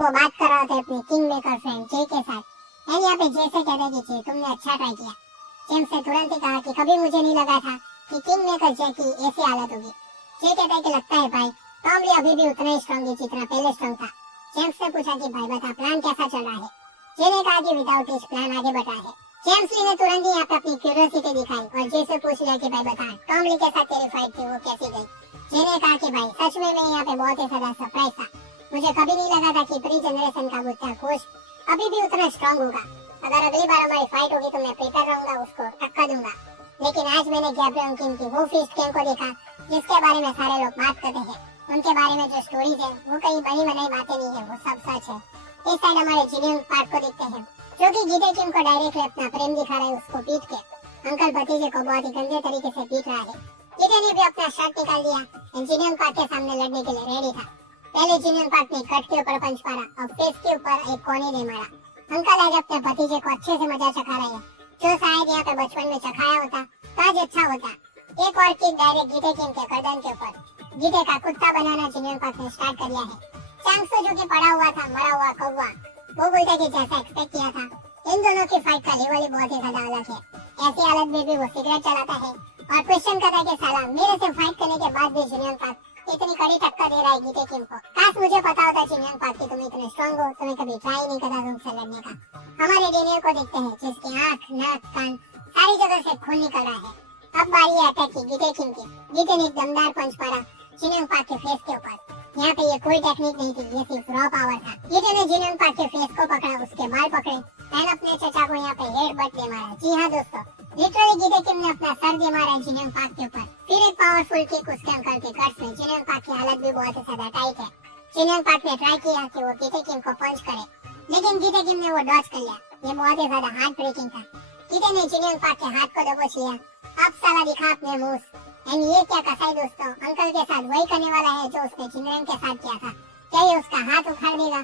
वो बात कर रहा था अपने किंग मेकर फ्रेंड जे के साथ। एंड यहाँ पे जे से कहता है कि जे तुमने अच्छा ट्राई किया। जेम्स ने तुरंत ही कहा कि कभी मुझे नहीं लगा था कि किंग मेकर जे की ऐसी हालत होगी। जे कहता है कि लगता है भाई टॉम ली अभी भी उतना ही स्ट्रॉन्ग है जितना पहले स्ट्रॉन्ग था। जेम्स ने पूछा कि भाई बता प्लान कैसा चल रहा है। जे ने कहा कि विदाउट इस प्लान आगे बढ़ रहा है। जेम्स ली ने तुरंत ही यहाँ पे अपनी क्यूरियोसिटी दिखाई और जे से पूछ लिया कि भाई बता टॉम ली के साथ तेरी फाइट थी वो कैसी गई। जे ने कहा कि भाई सच में मैं यहाँ पे बहुत ही ज्यादा सरप्राइज था। मुझे कभी नहीं लगा था कि प्री जनरेशन का गुस्सा खुश अभी भी उतना स्ट्रॉन्ग होगा। अगर अगली बार हमारी फाइट होगी तो मैं प्रिपेयर रहूंगा उसको टक्कर दूंगा। लेकिन आज मैंने गैब्रियल किंग की वो फिस्ट गेम को देखा जिसके बारे में सारे लोग बात करते हैं। उनके बारे में जो स्टोरीज है वो कहीं बनी बनाई बातें नहीं है, वो सब सच है। इस साइड हमारे जिनियन पार्ट को देखते हैं जो कि गीते किंग को डायरेक्टली अपना प्रेम दिखा रहा है उसको पीट के। अंकल भतीजे को बहुत ही गंदे तरीके से पीट रहा है। गीते ने भी अपना शर्ट निकाल दिया और जिनियन पार्ट के सामने लड़ने के लिए रेडी था। पहले जिनियन पार्ट ने कट के ऊपर पंच मारा और फेस के ऊपर एक कोने ने मारा। अंकल आज अपने भतीजे को अच्छे से मजा चखा रहे हैं जो शायद यहाँ पे बचपन में चखाया होता तो आज अच्छा होता। एक और किक डायरेक्ट गीते किंग के गर्दन के ऊपर। गीते का कुत्ता बनाना जिनियन पार्ट ने स्टार्ट कर दिया है। चांग्सो जो कि पड़ा हुआ था मरा हुआ कौवा वो बोलता कि जैसा एक्सपेक्ट किया था इन दोनों की फाइट का लेवल ही बहुत ही ज्यादा अलग है। ऐसी हालत में भी वो सिगरेट चलाता है और क्वेश्चन करता है कि साला मेरे से फाइट करने के बाद भी जिनियन पार्ट इतनी कड़ी टक्कर दे रहा है गीते किंग को। काश मुझे पता होता जिनियन पार्ट कि तुम इतने स्ट्रॉन्ग हो तो मैं कभी ट्राई नहीं करता तुमसे लड़ने का। हमारे डेनियल को देखते हैं जिसकी आंख नाक कान सारी जगह से खून निकल रहा है। अब बारी है अटैक की गीते किंग की। गीते ने एक दमदार पंच मारा जिनियन पार्ट के फेस के ऊपर। यहाँ पे ये कोई टेक्निक नहीं थी, ये सिर्फ रॉ पावर था। गीते ने जिनियन पार्ट के फेस को पकड़ा, उसके बाल पकड़े एंड अपने चचा को यहाँ पे हेडबट दे मारा। जी हाँ दोस्तों, लिटरली गीते किंग ने अपना सर दे मारा जिनियन पार्ट के ऊपर। फिर एक पावरफुल किक उसके अंकल के कट में। जिनियन पार्ट की हालत भी बहुत ही ज्यादा टाइट है। जिनियन पार्ट ने ट्राई किया कि वो गीते किंग को पंच करे लेकिन गीते किंग ने वो डॉज कर लिया। ये बहुत ही ज्यादा हार्ट ब्रेकिंग था। गीते ने जिनियन पार्ट के हाथ को दबोच लिया। अब साला दिखा अपने मुंह। एंड ये क्या कसाई दोस्तों, अंकल के साथ वही करने वाला है जो उसने जिनरेंग के साथ किया था। क्या ये उसका हाथ उखाड़ देगा?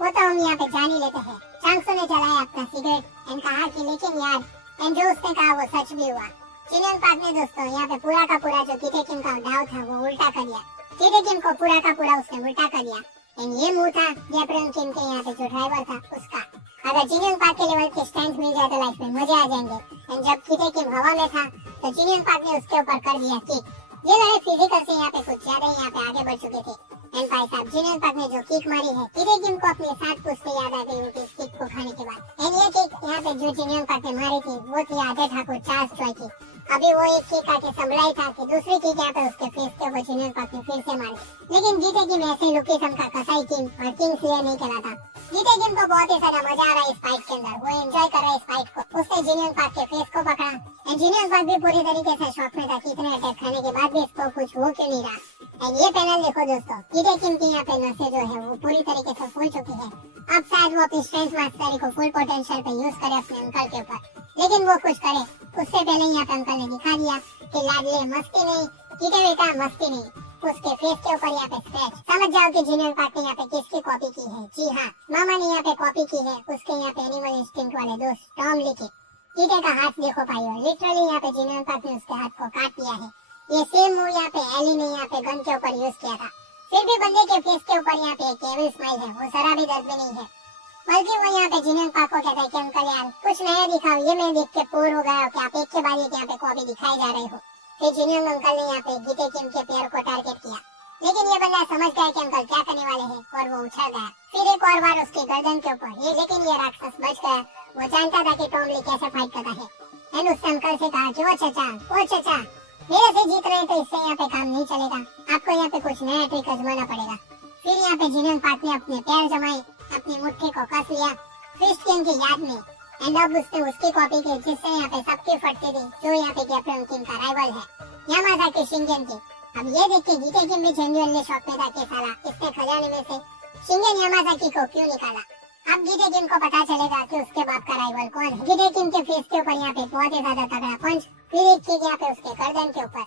वो तो हम यहाँ पे जान ही लेते हैं। चांग्सो ने जलाया अपना सिगरेट एंड कहा कि लेकिन यार, एंड जो उसने कहा वो सच भी हुआ। जिनियन पार्ट ने दोस्तों यहाँ पे पूरा का पूरा जो गीते किंग का डाव था वो उल्टा कर दिया। गीते किंग को पूरा का पूरा उसने उल्टा कर दिया। एंड ये मुंह था गैब्रियल किंग के यहाँ पे जो ड्राइवर था उसका। अगर जिनियन पार्ट के लेवल की स्ट्रेंथ मिल जाए तो लाइफ में मजे आ जाएंगे। एंड जब गीते किंग हवा में था तो जिनियन पार्ट ने उसके ऊपर कर दिया किक। ये लड़ाई फिजिकल से यहाँ पे कुछ ज्यादा ही यहाँ पे आगे बढ़ चुके थे। एंड भाई साहब जिनियन पार्ट ने जो किक मारी है गीते किंग को अपनी साथ पुश्ते याद आ गई उनकी इस किक को खाने के बाद। एंड ये किक यहाँ पे जो जिनियन पार्ट ने मारी थी वो थी आधे ठाकुर चार्ल्स जॉय की। अभी वो एक किक आके संभलाई था कि दूसरी किक यहाँ पे उसके फेस के ऊपर जिनियन पार्ट ने फिर से मारी। लेकिन गीते किंग ऐसे लुकीसम का कसाई किंग और किंग स्लेयर नहीं कहलाता। गीते किंग को बहुत ही ज्यादा मजा आ रहा है इस फाइट के अंदर। वो एंजॉय कर रहा है इस फाइट को। उसने जिनियन पार्ट के फेस को पकड़ा एंड जिनियन पार्ट भी पूरी तरीके से शॉक में था कि इतने अटैक खाने के बाद भी इसको कुछ हो क्यों नहीं रहा। एंड ये पैनल देखो दोस्तों, गीते किंग की यहाँ पे नसें जो है वो पूरी तरीके से फूल चुकी है। अब शायद वो अपनी स्ट्रेंथ मास्टरी को फुल पोटेंशियल पे यूज करे अपने अंकल के ऊपर। लेकिन वो कुछ करे उससे पहले यहाँ पे अंकल ने दिखा दिया कि लाडले मस्ती नहीं, गीते बेटा मस्ती नहीं। उसके फेस के ऊपर यहाँ पे स्क्रैच। समझ जाओ कि जिनियन पार्ट ने यहाँ पे किसकी कॉपी की है। जी हाँ, मामा ने यहाँ पे कॉपी की है उसके यहाँ पे एनिमल इंस्टिंक्ट वाले दोस्त टॉम ली की। गीते का हाथ देखो भाइयों, लिटरली यहाँ पे जिनियन पार्ट ने उसके हाथ को काट दिया है। ये सेम मूव यहाँ पे एली ने यहाँ पे गन के ऊपर यूज किया था। फिर भी बंदे के फेस के ऊपर यहाँ पे एक एविल स्माइल है, वो जरा भी दर्द नहीं है। बल्कि वो यहाँ पे जिनियन पार्ट को कहता है कि अंकल यार कुछ नया दिखाओ, ये मैं देख के बोर हो गया कि आप एक के बाद एक यहाँ पे कॉपी दिखाई जा रहे हो। फिर जिनियन अंकल ने यहाँ पे गीते किंग के पैर को टारगेट किया लेकिन ये बंदा समझ गया कि अंकल क्या करने वाले हैं और वो उछल गया। फिर एक और बार उसके गर्दन के ऊपर लेकिन ये राक्षस बच गया। वो जानता था कि टॉम ली कैसे फाइट करता है। एंड उसने अंकल से कहा कि वो चचा मेरे से जीत रहे हैं तो इससे यहाँ पे काम नहीं चलेगा, आपको यहाँ पे कुछ नया ट्रिक आजमाना पड़ेगा। फिर यहाँ पे जिनियन पार्ट ने अपने पैर जमाए, अपनी मुट्ठी को कस लिया फिस्ट किंग की याद में। एंड अब उसने उसकी कॉपी की जिससे यहाँ पे सबकी फटती थी जो यहाँ पे गैब्रियल किंग का राइवल है यामाजाकी शिंगेन की। अब ये देख के गीते किंग भी जेन्युइनली शॉक में था कि साला इसने खजाने में से शिंगेन यामाजाकी को क्यों निकाला। अब गीते किंग को पता चलेगा कि उसके बाप का राइवल कौन है। गीते किंग के फेस के ऊपर यहाँ पे बहुत ही ज्यादा तगड़ा पंच, फिर एक किक यहाँ पे उसके गर्दन के ऊपर।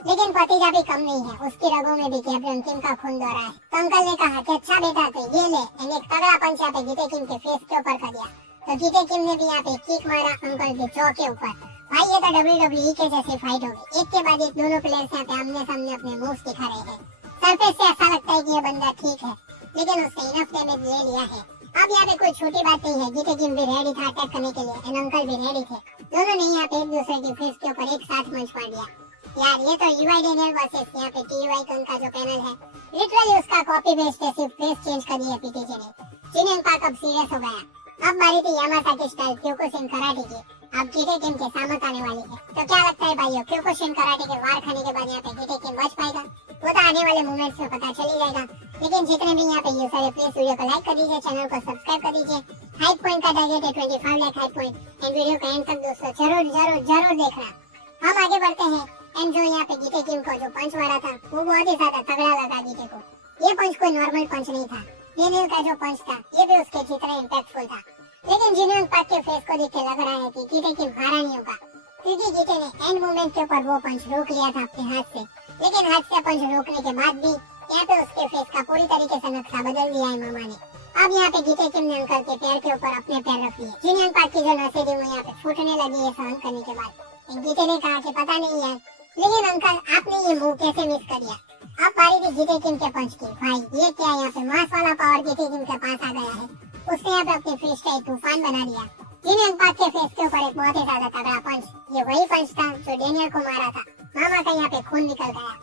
लेकिन भतीजा भी कम नहीं है, उसकी रगों में भी गैब्रियल किंग का खून दौड़ा है। तो अंकल ने कहा कि अच्छा बेटा तो ये ले, एंड एक तगड़ा पंच यहाँ पे गीते किंग के फेस के ऊपर कर दिया। तो गीते किंग ने भी यहाँ पे किक मारा अंकल के जॉ के ऊपर। भाई ये तो WWE के जैसी फाइट होगी, एक के बाद एक दोनों प्लेयर्स यहाँ पे आमने सामने अपने मूव्स दिखा रहे हैं। सरफेस से ऐसा लगता है कि ये बंदा ठीक है लेकिन उसने इनफ डैमेज ले लिया है। अब यहाँ पे कोई छोटी बात नहीं है, गीते किम भी रेडी था अटैक करने के लिए एंड अंकल भी रेडी थे। दोनों ने यहाँ पे एक दूसरे की फेस के ऊपर एक साथ मंच मार दिया। यार ये तो यूआई डेनियल वर्सेस यहाँ पे टीयूआई का जो पैनल है, लिटरली उसका कॉपी पेस्ट ऐसे फेस चेंज कर दिया पीटीजे ने। जिन यंग पाक अब सीरियस हो गया। अब बारी थी यामासाकी स्टाइल क्योकुशिन कराटे की। अब गीते किम के सामने आने वाली है। तो क्या लगता है भाइयों, क्योकुशिन कराटे के वार खाने के बाद यहाँ पे गीते किम बच पाएगा? वो तो आने वाले मोमेंट्स में पता चल ही जाएगा। लेकिन जितने भी यहाँ पे यूजर है, प्लीज वीडियो को लाइक कर दीजिए, चैनल को सब्सक्राइब कर दीजिए। हाइप पॉइंट का टारगेट है 25 lakh hype point and video का एंड तक दोस्तों जरूर जरूर जरूर देखना। हम आगे बढ़ते हैं एंड जो यहाँ पे गीते किम को जो पंच मारा था वो बहुत ही ज्यादा तगड़ा लगा गीते को। ये पंच कोई नॉर्मल पंच नहीं था। डेनियल का जो पंच था ये भी उसके जितना इम्पैक्टफुल था। लेकिन जिन पाक के फेस को देख के लग रहा है कि गीते किम हारा नहीं होगा, क्योंकि गीते ने एंड मोमेंट के ऊपर वो पंच रोक लिया था अपने हाथ से। लेकिन हाथ से पंच रोकने के बाद भी यहाँ पे उसके फेस का पूरी तरीके से नक्शा बदल दिया है मामा ने। अब यहाँ पे गीते किम ने अंकल के पैर के ऊपर अपने पैर रख लिए। जिन पाक की जो नसें थी वो यहाँ पे फूटने लगी है सहन करने के बाद। गीते ने कहा कि पता नहीं यार, लेकिन अंकल आपने ये मूव कैसे मिस कर दिया? अब बारी थी गीते किम के पंच की। भाई ये क्या यहाँ पे मास वाला पावर गीते किम के पास आ गया है। उसने यहाँ पे अपने फेस का एक तूफान बना दिया। जिन पाक के फेस के ऊपर एक बहुत ही ज्यादा तगड़ा पंच, ये वही पंच था जो डेनियल को मारा था। मामा का यहाँ पे खून निकल गया।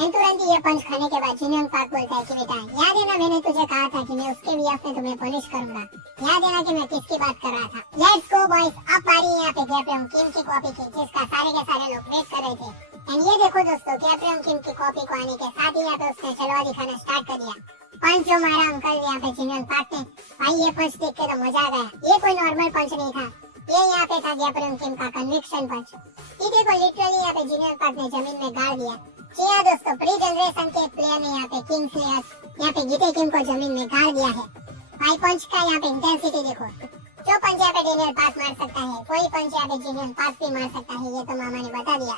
तुरंत ये पंच खाने के बाद जिन पाक बोलता है कि बेटा याद है ना, मैंने तुझे कहा था कि मैं उसके बीएफ में तुम्हें पनिश करूंगा। याद है ना कि मैं किसकी बात कर रहा था? Let's go boys. अब बारी यहाँ पे गैब्रियम किम की कॉपी की, जिसका सारे के सारे लोग वेट कर रहे थे। एंड ये देखो दोस्तों, गैब्रियम किम की कॉपी को आने के साथ ही यहाँ पे उसने चलवा दिखाना स्टार्ट कर दिया। पंच जो मारा अंकल यहाँ पे जिन पाक ने, भाई ये पंच देख के तो मजा आ गया। ये कोई नॉर्मल पंच नहीं था, ये यहाँ पे था गैब्रियम किम का कन्विक्शन पंच। ये देखो लिटरली यहाँ पे जिन पाक ने जमीन में गाड़ दिया। जी हाँ दोस्तों, प्री जनरेशन के प्लेयर ने यहाँ पे किंग्स लेयर यहाँ पे गीते किम को जमीन में गाड़ दिया है। भाई पंच का यहाँ पे इंटेंसिटी देखो। जो पंच यहाँ पे डेनियल पाक मार सकता है, कोई पंच यहाँ पे जिन पाक भी मार सकता है, ये तो मामा ने बता दिया।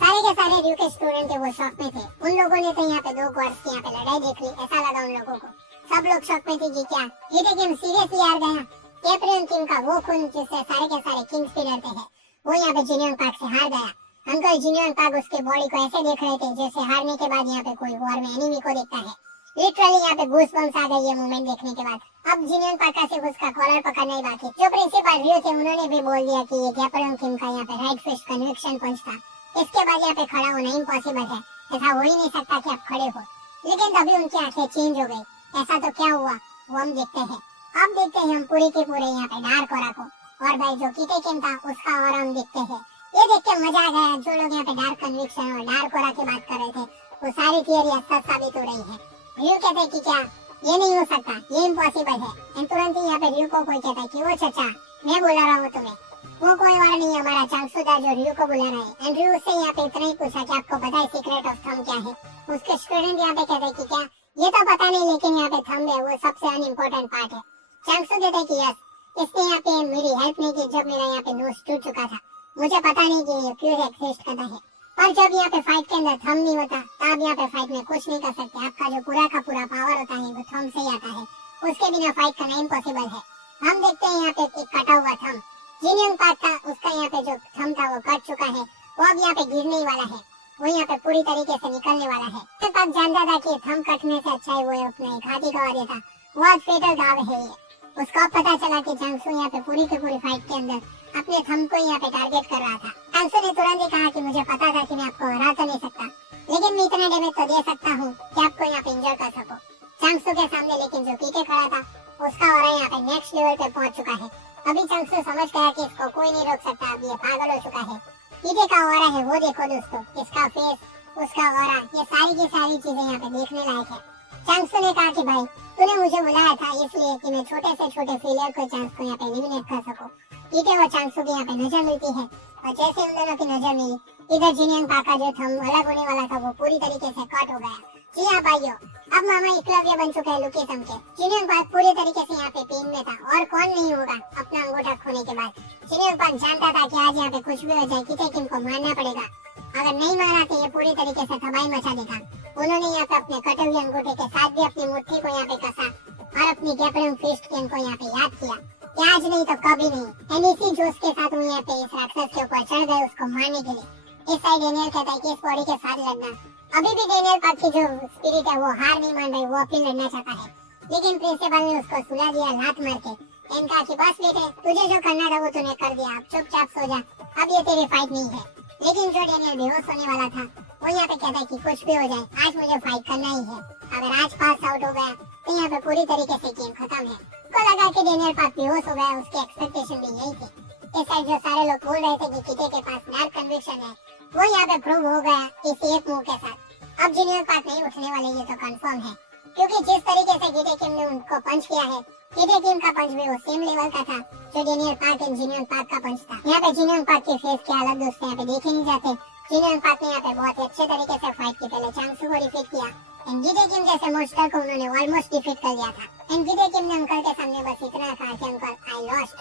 सारे के सारे ड्यू के स्टूडेंट थे वो शॉक में थे। उन लोगों ने तो यहाँ पे 2 क्वार्ट्स की यहाँ पे लड़ाई देख ली, ऐसा लगा उन लोगों को। सब लोग शॉक में थे कि क्या गीते किम सीरियसली हार गया? गैब्रियम किम का वो खून जिससे सारे के सारे किंग्स भी डरते हैं, वो यहाँ पे जिन पाक से हार गया। अंकल जिन पाक उसके बॉडी को ऐसे देख रहे थे जैसे हारने के बाद यहाँ पे कोई वॉर में एनिमी को देखता है। लिटरली यहाँ पे गूस बम्स आ गए ये मोमेंट देखने के बाद। अब जिन पाक का सिर्फ उसका कॉलर पकड़ना ही बाकी। जो प्रिंसिपल रियो थे उन्होंने भी बोल दिया कि ये गैब्रियम किम का यहाँ पे राइट फिस्ट कन्विक्शन पंच था। इसके बाद यहाँ पे खड़ा होना इम्पॉसिबल है, ऐसा हो ही नहीं सकता कि आप खड़े हो। लेकिन तभी उनकी आंखें चेंज हो गई। ऐसा तो क्या हुआ वो हम देखते हैं। अब देखते हैं हम पूरी के पूरे यहाँ पे डार्क ओरा को, और भाई जो गीते किम था उसका और हम देखते हैं। ये देख के मजा आ गया। जो लोग यहाँ पे डार्क कन्विक्शन और डार्क ओरा की बात कर रहे थे वो सारी थियरी सच साबित हो रही है। रियो कहते हैं कि क्या ये नहीं हो सकता, ये इम्पॉसिबल है। एंड तुरंत ही यहाँ पे रियो को कोई कहता है कि वो चाचा मैं बुला रहा हूँ तुम्हें। वो कोई और नहीं हमारा चांगसुदा जो रियो को बुला रहा है। एंड रियो से यहाँ पे इतना ही पूछा कि आपको पता है सीक्रेट ऑफ थंब क्या है? उसके स्टूडेंट यहाँ पे कहते हैं कि क्या ये तो पता नहीं, लेकिन यहाँ पे थंब है वो सबसे अनइम्पोर्टेंट पार्ट है। चांगसु कहते हैं कि यस, इसने यहाँ पे मेरी हेल्प नहीं की जब मेरा यहाँ पे नोज टूट चुका था। मुझे पता नहीं कि ये क्यों एग्जिस्ट करता है, पर जब यहाँ पे फाइट के अंदर थंब नहीं होता तब यहाँ पे फाइट में कुछ नहीं कर सकते। आपका जो पूरा का पूरा पावर होता है वो थंब से ही आता है, उसके बिना फाइट करना इम्पॉसिबल है। हम देखते हैं यहाँ पे एक कटा हुआ थंब। जिन पाक था उसका यहाँ पे जो थंब था वो कट चुका है, वो अब यहाँ पे गिरने ही वाला है, वो यहाँ पे पूरी तरीके से निकलने वाला है। पाक जानता था कि थंब कटने से अच्छा है वो अपने एक हाथी गवा देता। वो आज फेटल घाव है ये। उसको अब पता चला कि चांगसु यहाँ पे पूरी की पूरी फाइट के अंदर अपने थंब को यहाँ पे टारगेट कर रहा था। चांगसु ने तुरंत ही कहा कि मुझे पता था कि मैं आपको हरा तो नहीं सकता, लेकिन मैं इतना डैमेज तो दे सकता हूँ कि आपको यहाँ पे इंजर कर सको। चांगसु के सामने लेकिन जो पीछे खड़ा था उसका ऑरा यहाँ पे नेक्स्ट लेवल पे पहुंच चुका है। अभी चांगसु समझ गया कि इसको कोई नहीं रोक सकता, अब ये पागल हो चुका है। पीछे का ऑरा है वो देखो दोस्तों, इसका फेस, उसका ऑरा, ये सारी की सारी चीजें यहाँ पे देखने लायक है। चांगसु ने कहा कि भाई तूने मुझे बुलाया था इसलिए कि मैं छोटे से छोटे फेलियर को चांस को यहाँ पे एलिमिनेट कर सकूं। ठीक है, वो चांगसु की यहाँ पे नजर मिलती है और जैसे उन दोनों की नजर मिली, इधर जिन पाक का जो थंब अलग होने वाला था वो पूरी तरीके से कट हो गया। जी हाँ भाइयों, अब मामा एकलव्य बन चुका है लुकीसम के। जिन पाक पूरी तरीके से यहाँ पे पेन में था, और कौन नहीं होगा अपना अंगूठा खोने के बाद। जिन पाक जानता था कि आज यहाँ पे कुछ भी हो जाए गीते किम को मारना पड़ेगा, अगर नहीं मारा तो ये पूरी तरीके से तबाही मचा देगा। उन्होंने यहाँ पे अपने कटे हुए अंगूठे के साथ भी अपनी मुट्ठी को यहाँ पे कसा और अपनी गैब्रियम फिस्ट को यहाँ पे याद किया कि आज नहीं तो कभी नहीं। एंड इसी जोश के साथ वो यहाँ पे इस राक्षस के ऊपर चढ़ गए उसको मारने के लिए। इस साइड डेनियल कहता है कि इस बॉडी के साथ लड़ना। अभी भी डेनियल पाक की जो स्पिरिट है वो हार नहीं मान रही, वो अपनी लड़ना चाहता है। लेकिन प्रिंसिपल ने उसको सुला दिया लात मार के। एंड कहा कि बस बेटे, तुझे जो करना था वो तूने कर दिया, अब चुपचाप सो जा, अब ये तेरी फाइट नहीं है। लेकिन जो डेनियल बेहोश होने वाला था वो यहाँ पे कहता है कि कुछ भी हो जाए, आज मुझे फाइट करना ही है। अगर आज पास आउट हो गया तो यहाँ पे पूरी तरीके से गेम खत्म है। को लगा कि डेनियल पास बेहोश हो गया, उसकी एक्सपेक्टेशन भी यही थी। इस साइड जो सारे लोग बोल रहे थे कि किटे के पास डार्क कन्विक्शन है, वो यहाँ पे प्रूव हो गया इस एक मूव के साथ। अब जूनियर पार्क नहीं उठने वाले, ये तो कंफर्म है, क्योंकि जिस तरीके से किटे किम ने उनको पंच किया है, किटे किम का पंच भी वो सेम लेवल का था जो junior park and junior park का पंच था। यहाँ पे जूनियर पार्क के फेस की हालत दोस्तों यहाँ पे देखे नहीं जाते। जूनियर पार्क ने यहाँ पे बहुत अच्छे तरीके से फाइट की, पहले चांगसू को डिफीट किया एंड किटे किम जैसे मोस्टर को उन्होंने ऑलमोस्ट डिफीट कर दिया था। एंड किटे किम ने अंकल के सामने बस इतना कहा कि अंकल आई लॉस्ट।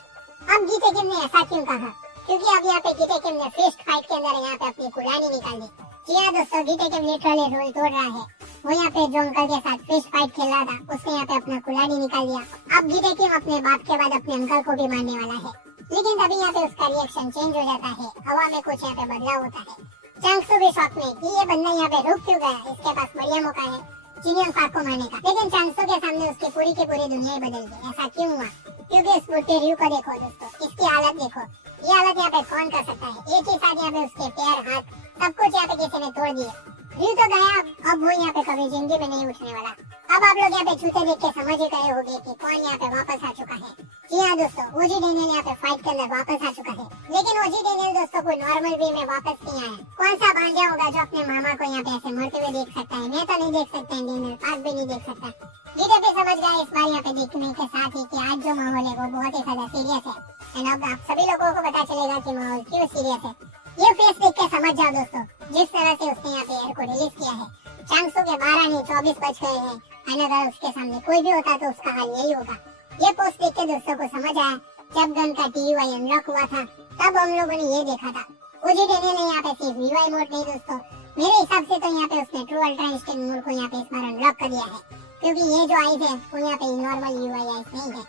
अब किटे किम ने ऐसा क्यों कहा? क्योंकि अब यहाँ पे किटे किम ने फिस्ट फाइट के अंदर यहाँ पे अपनी कुल्हाड़ी निकाल दी। जी हाँ दोस्तों, किटे किम लिटरली रोल तोड़ रहा है। वो यहाँ पे जो अंकल के साथ फिस्ट फाइट खेल रहा था, उसने यहाँ पे अपना कुल्हाड़ी निकाल दिया। अब किटे किम अपने बाप के बाद अपने अंकल को भी मारने वाला है। लेकिन तभी यहाँ पे उसका रिएक्शन चेंज हो जाता है, हवा में कुछ यहाँ पे बदलाव होता है। चांगसू भी शॉक में कि ये बंदा यहाँ पे रुक क्यों गया, इसके पास बढ़िया मौका है जूनियर पार्क को मारने का। लेकिन चांगसू के सामने उसकी पूरी की पूरी दुनिया ही बदल गई। ऐसा क्यों हुआ? क्योंकि इस बुढ़े रयू को देखो दोस्तों, इसकी हालत देखो। ये हालत यहाँ पे कौन कर सकता है? एक ही साथ यहाँ पे उसके पैर, हाथ, सब कुछ यहाँ पे किसी ने तोड़ दिए। रयू तो गया, अब वो यहाँ पे कभी जिंदगी में नहीं उठने वाला। अब आप लोग यहाँ पे जूते देख के समझ ही गए होंगे कि कौन यहाँ पे वापस आ चुका है। जी हाँ दोस्तों, ओजी डेनियल यहाँ पे फाइट के अंदर वापस आ चुका है। लेकिन ओजी डेनियल दोस्तों कोई नॉर्मल वे में वापस नहीं आया। कौन सा भांजा होगा जो अपने मामा को यहाँ पे ऐसे मरते हुए देख सकता है? मैं तो नहीं देख सकता, डेनियल पार्क भी नहीं देख सकता। गीते भी समझ गए इस बार यहाँ पे देखने के साथ ही कि आज जो माहौल है वो बहुत ही ज्यादा सीरियस है। एंड अब आप सभी लोगों को पता चलेगा कि माहौल क्यों सीरियस है। ये फेस देख के समझ जाओ दोस्तों, जिस तरह से उसने यहाँ पे एयर को रिलीज किया है। चांगसू के 12 नहीं 24 बज गए हैं। अगर उसके सामने कोई भी होता तो उसका हाल यही होगा। ये पोस्ट देख के दोस्तों को समझ आया, जब गन का टीयूआई अनलॉक हुआ था तब हम लोगों ने ये देखा था। ओजी डेनियल ने यहाँ पे सिर्फ वीआई मोड नहीं दोस्तों, मेरे हिसाब से तो यहाँ पे उसने ट्रू अल्ट्रा इंस्टेंट मोड को यहाँ पे इस बार अनलॉक कर दिया है, क्योंकि ये जो आईज है वो यहाँ पे नॉर्मल यूआई आईज नहीं है।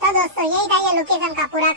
तो दोस्तों यही था ये लोकेशन का पूरा